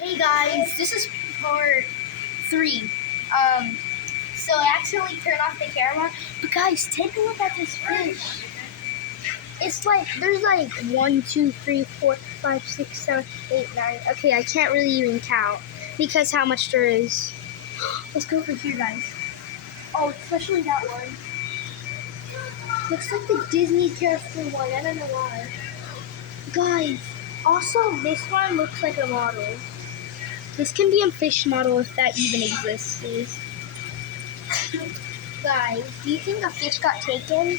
Hey guys, this is part 3. So I accidentally turned off the camera, but guys, take a look at this fish. It's like, there's like 1, 2, 3, 4, 5, 6, 7, 8, 9. Okay, I can't really even count because how much there is. Let's go over here, guys. Oh, especially that one. Looks like the Disney character one, I don't know why. Guys, also this one looks like a model. This can be a fish model if that even exists. Guys, do you think a fish got taken?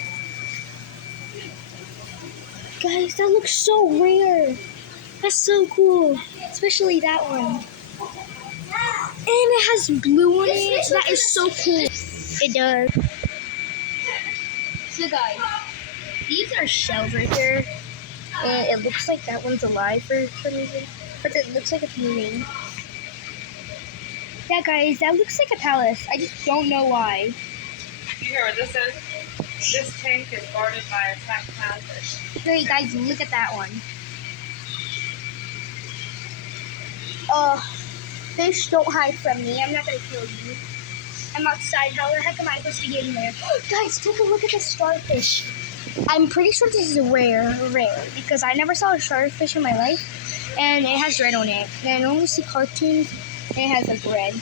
Guys, that looks so rare. That's so cool. Especially that one. And it has blue on it. That is so cool. It does. So guys, these are shells right here. And it looks like that one's alive for some reason. But it looks like it's moving. Yeah, guys, that looks like a palace. I just don't know why. You hear what this is? This tank is guarded by a fat panther. Hey, guys, look at that one. Fish, don't hide from me. I'm not gonna kill you. I'm outside. How the heck am I supposed to get in there? Guys, take a look at this starfish. I'm pretty sure this is rare, because I never saw a starfish in my life, and it has red on it. And I only see cartoons, and it has like red.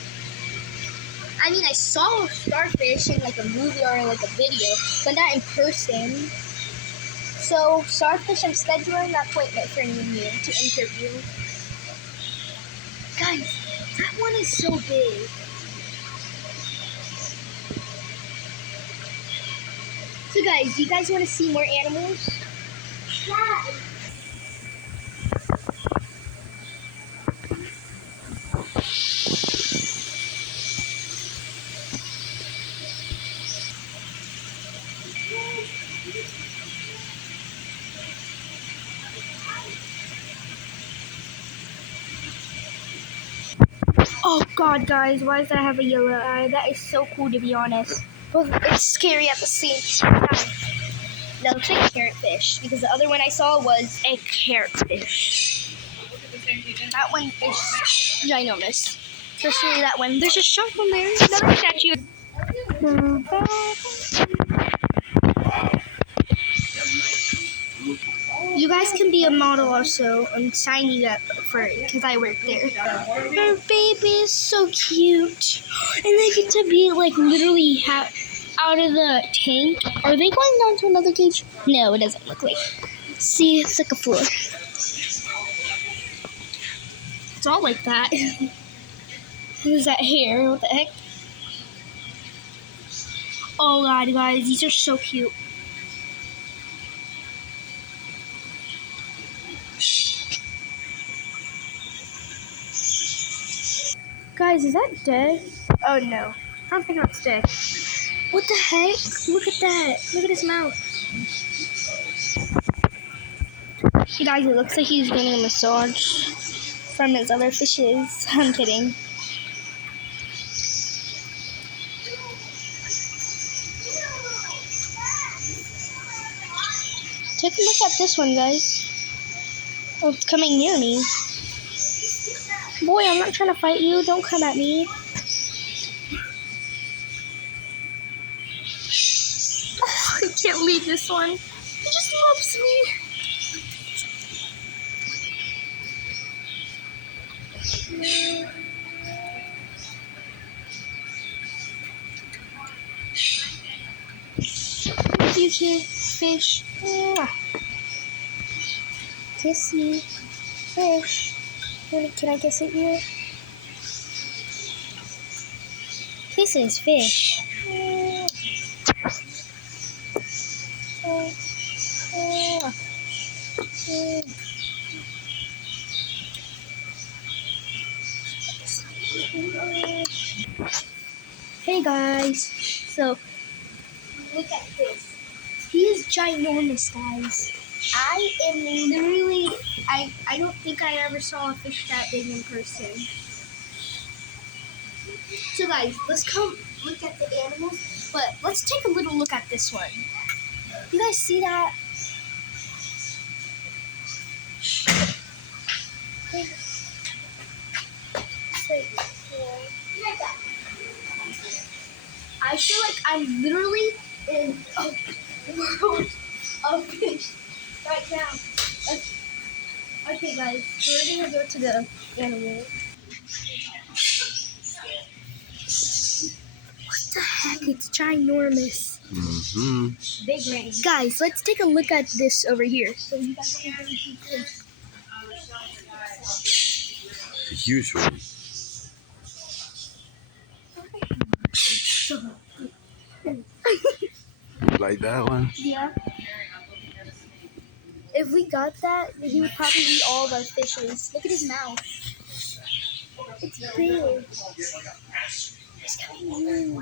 I mean, I saw a starfish in like a movie or like a video, but not in person. So, starfish, I'm scheduling an appointment for you to interview. Guys, that one is so big. So guys, do you guys want to see more animals? Yeah. Oh god, guys, why does that have a yellow eye? That is so cool, to be honest. But it's scary at the same time. That looks like a carrotfish, because the other one I saw was a carrotfish. That one is ginormous. Especially that one. There's a shark on there. Another statue. You guys can be a model also and sign you up for it because I work there. Their baby is so cute. And they get to be like literally out of the tank. Are they going down to another cage? No, it doesn't look like. See, it's like a floor. It's all like that. Who's that hair? What the heck? Oh god, guys, these are so cute. Guys, is that dead? Oh no, I don't think that's dead. What the heck? Look at that. Look at his mouth. Guys, it looks like he's getting a massage from his other fishes. I'm kidding. Take a look at this one, guys. Oh, it's coming near me. Boy, I'm not trying to fight you. Don't come at me. Oh, I can't leave this one. He just loves me. Thank you, kid. Fish. Kiss me. Fish. Can I kiss it you? Kisses, fish. Hey guys, so look at this. He is ginormous, guys. I am literally, I don't think I ever saw a fish that big in person. So guys, let's come look at the animals, but let's take a little look at this one. You guys see that? I feel like I'm literally in a world of fish right now. Okay, guys, we're gonna go to the animal. What the heck? It's ginormous. Mm-hmm. Big ring. Guys, let's take a look at this over here. So you guys can really see this. A huge one. Like that one? Yeah. If we got that, he would probably eat all of our fishes. Look at his mouth. It's big. It's coming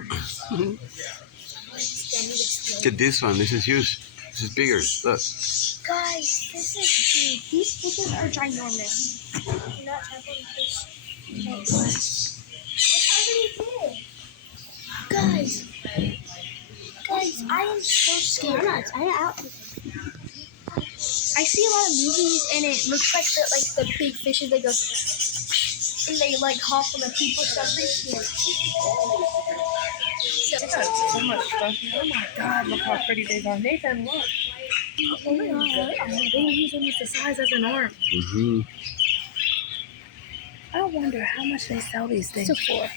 Look at this one. This is huge. This is bigger. Look. Guys, this is big. These fishes are ginormous. Do not tap on the fish. It's already big. Guys, I am so scared. I see a lot of movies and it looks like the big fishes they go and they like hop on the people. So I'm pretty scared. It's like so much stuff. Oh my god, look how pretty they are. Nathan, look. Oh my god, baby's almost the size of an arm. Mm-hmm. I wonder how much they sell these things for.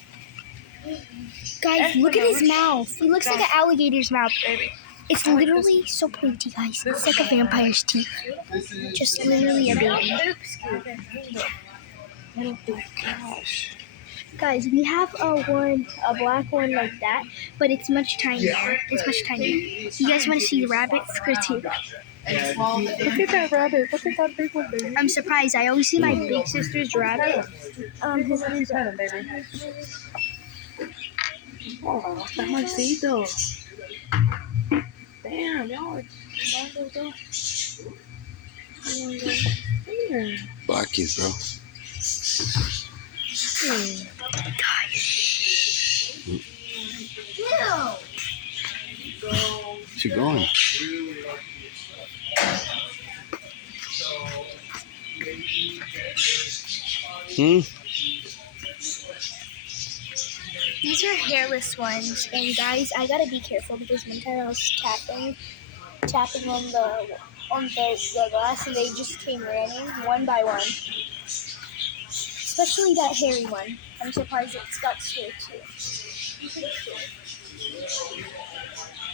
Guys, look at his mouth. He looks like an alligator's mouth. Baby. It's literally so pointy, guys. It's like a vampire's teeth. Just literally a baby. Gosh. Guys, we have a black one like that, but it's much tinier. It's much tinier. You guys want to see the rabbits? Go too. Look at that rabbit. Look at that big one, baby. I'm surprised. I always see my big sister's rabbit. His name's Pet him, baby. Oh, tamarcito. Damn, y'all are Blackies, bro. Where's she going? These are hairless ones, and guys, I gotta be careful because one time I was tapping on the glass, and they just came running one by one. Especially that hairy one. I'm surprised it's got scared too.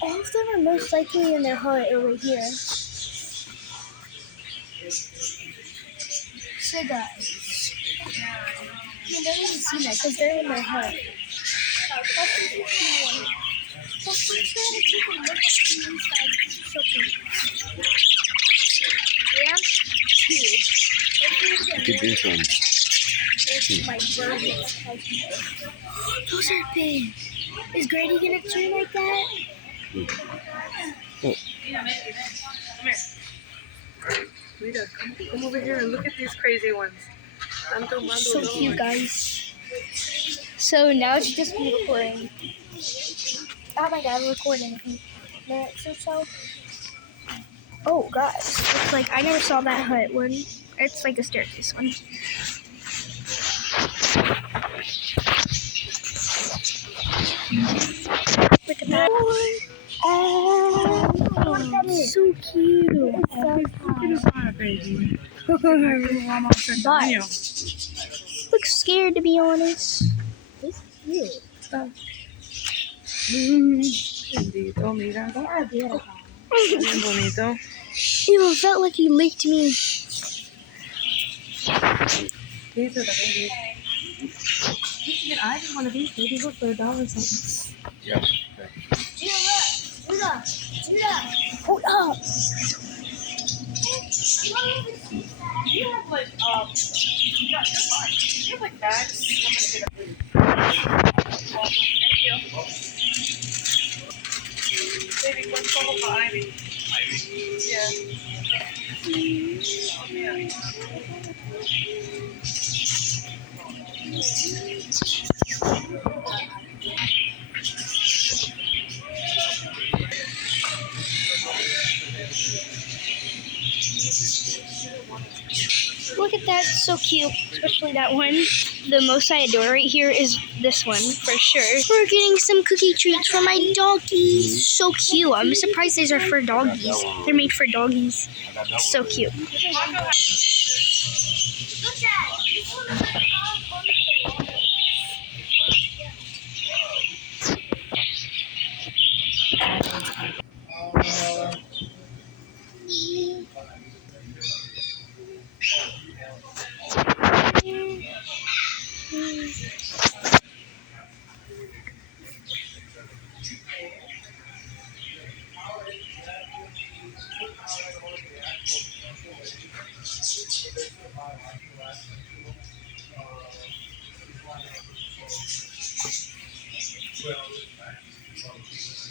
All of them are most likely in their hut over here. So guys, you don't even see that because they're in their hut. So please try to take a look at these guys. This is so cool. Yeah? Two. Look at this one. It's my bird. Those are big. Is Grady gonna chew like that? Oh. Rita, come over here and look at these crazy ones. So cute, guys. So now it's just me recording. Oh my god, I'm recording a few minutes or so. Oh guys, it's like I never saw that hut one. It's like a staircase one. Look at that. Oh, so cute. Baby. But looks scared to be honest. It's cute. Bendito, mira. Bien bonito. Ew, it felt like he licked me. These are the babies. You can get either one of these babies. Look, for $1 something. Yeah. Hold up. You have like, you have like bags. I'm gonna get a thank you. Baby, what's called for Ivy? Ivy? Yeah. Look at that, so cute. especially that one. The most I adore right here is this one, for sure. We're getting some cookie treats for my doggies. So cute. I'm surprised these are for doggies. They're made for doggies. So cute.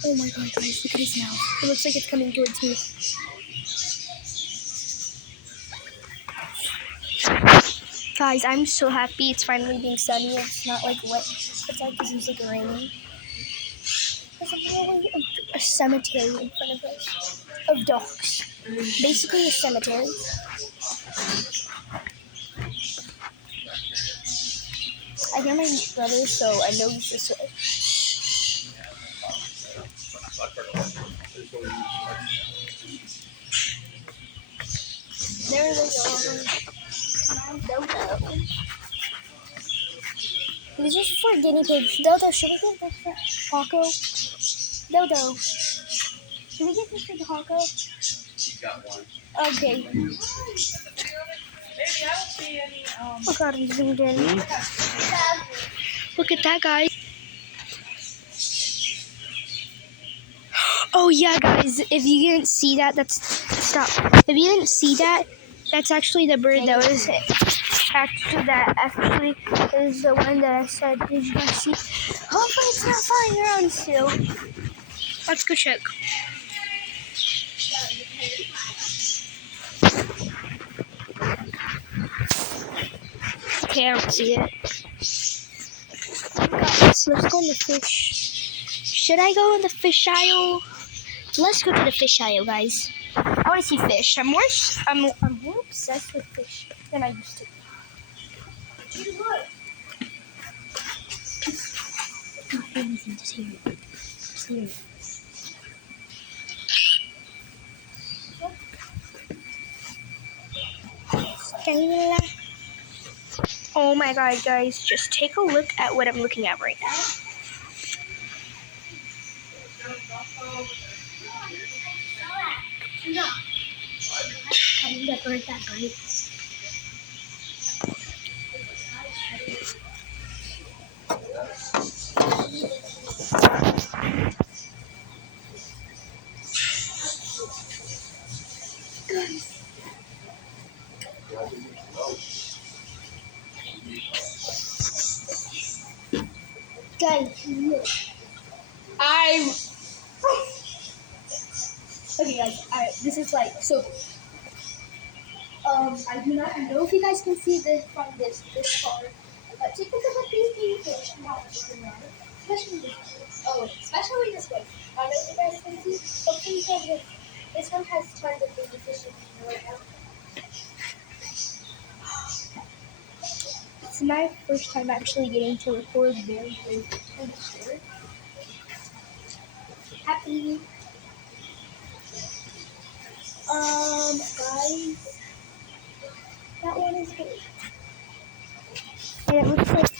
Oh my god, guys, look at his mouth. It looks like it's coming towards me. Guys, I'm so happy it's finally being sunny. It's not like wet. It's like this is like raining. There's literally a cemetery in front of us of dogs. Basically a cemetery. I hear my brother, so I know he's this way. There they go. Dodo. This is for guinea pigs. Dodo, should we get this for Hawko? Dodo. Should we get this for the Hawko? Okay. Baby, I don't see any, Oh god, I'm zoomed in. Look at that, guys. Oh yeah, guys, if you didn't see that, if you didn't see that, that's actually the bird that was actually is the one that I said, did you guys see? Hopefully it's not flying around still. Let's go check. Okay, I don't see it. Guys, let's go in the fish. Should I go in the fish aisle? Let's go to the fish aisle, guys. I want to see fish. I'm more obsessed with fish than I used to. Just hear it. Just hear it. Oh my god, guys, just take a look at what I'm looking at right now. That bird that bites. Guys, look. Okay, guys, this is like so. I do not know if you guys can see this from this far, but take a look at these big fish. Especially this one. Oh, especially this one. I don't know if you guys can see. Hopefully you can. This one has tons of baby fish in right now. It's my first time actually getting to record very sure. Happy. Guys, that one is good. And it looks like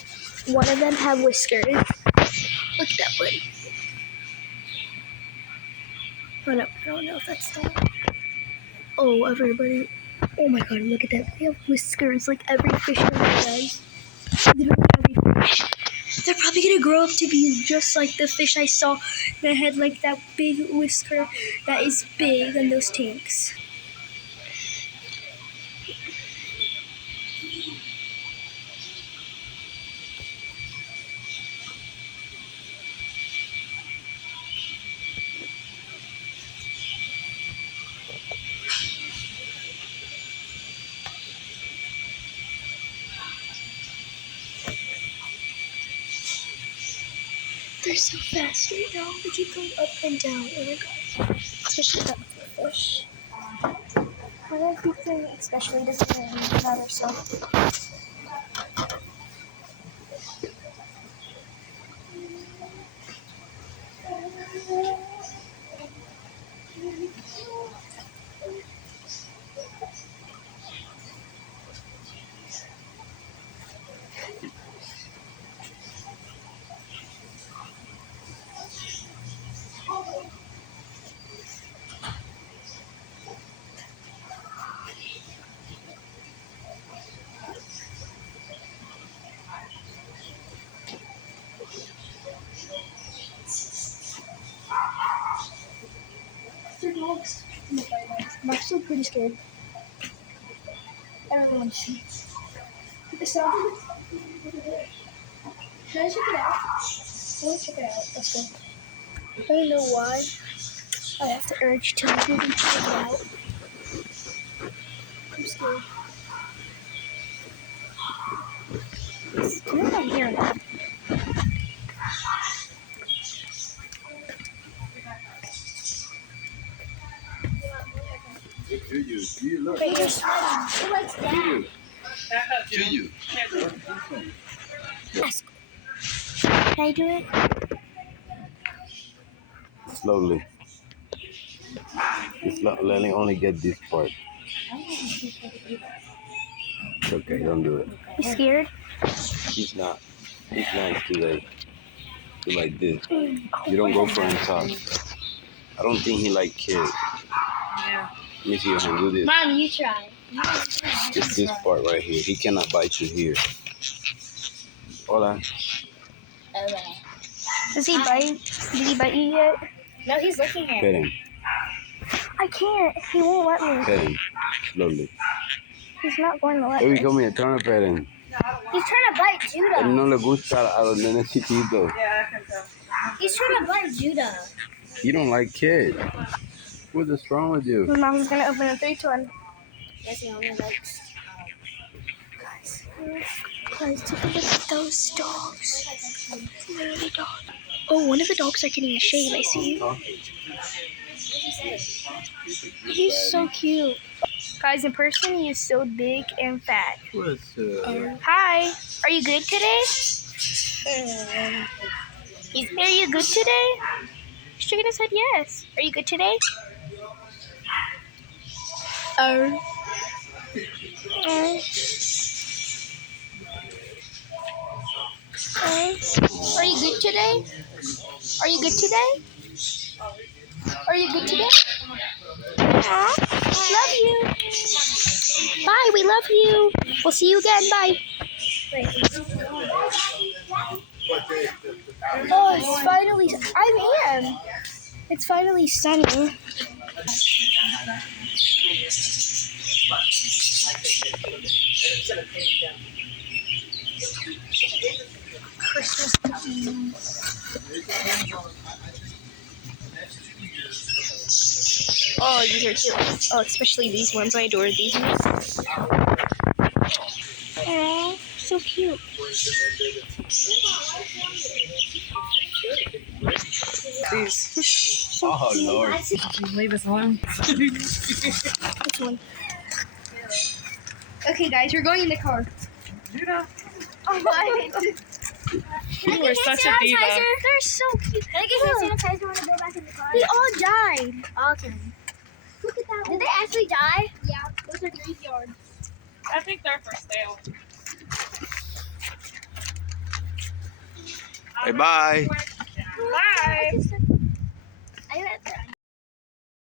one of them have whiskers. Look at that one. Oh no, I don't know if that's the one. Oh, everybody. Oh my god, look at that. They have whiskers like every fish on there, guys. Literally every fish. They're probably gonna grow up to be just like the fish I saw that had like that big whisker that is big in those tanks. They're so fast right now. They keep going up and down. Oh my god. Especially that fish. When I keep saying especially doesn't really matter, so. pretty scared. I really want to see. The sound. Can I check it out? I want to check it out. Let's go. I don't know why I have the urge to really check it out. I'm scared. Come on down here. Look. Wait, you're sweating. Who likes that? You. Ask. Can I do it? Slowly. Let me only get this part. It's okay, don't do it. You scared? He's not. He's nice today. He like this. You don't go for him tough. I don't think he like kids. Yeah. Let me see your hand. Do this. Mom, you try. It's this part right here. He cannot bite you here. Hola. Does he bite? Did he bite you yet? No, he's looking at Pet him. I can't. He won't let me. Pet him. Slowly. He's not going to let Baby, me. come here. Turn a pet him. He's trying to bite Judah. No le gusta a los nenes chiquitos. Yeah, I can tell. He's trying to bite Judah. You don't like kids. What is wrong with you? My mom's going to open a 3 to 1. Yes, he only likes. Guys, take a look at those dogs. Really dog. Oh, one of the dogs are getting a shave. I see. He's so cute. Guys, in person, he is so big and fat. Hi. Are you good today? Are you good today? He's shaking his head yes. Are you good today? Oh. Are you good today? Are you good today? Are you good today? Aw, love you. Bye, we love you. We'll see you again. Bye. Oh, it's finally. I am. It's finally sunny. Christmas cookies. Oh, these are cute. Oh, especially these ones. I adore these ones. Aww, so cute. Please. Oh, Lord. Leave us alone. This one. Okay, guys, we're going in the car. Judah. Oh my. You are such a diva. They're so cute. Can I get hand sanitizer when I go back in the car? They all died. Okay. Look at that. Did they actually die? Yeah. Those are graveyards. I think they're for sale. Bye bye. Bye.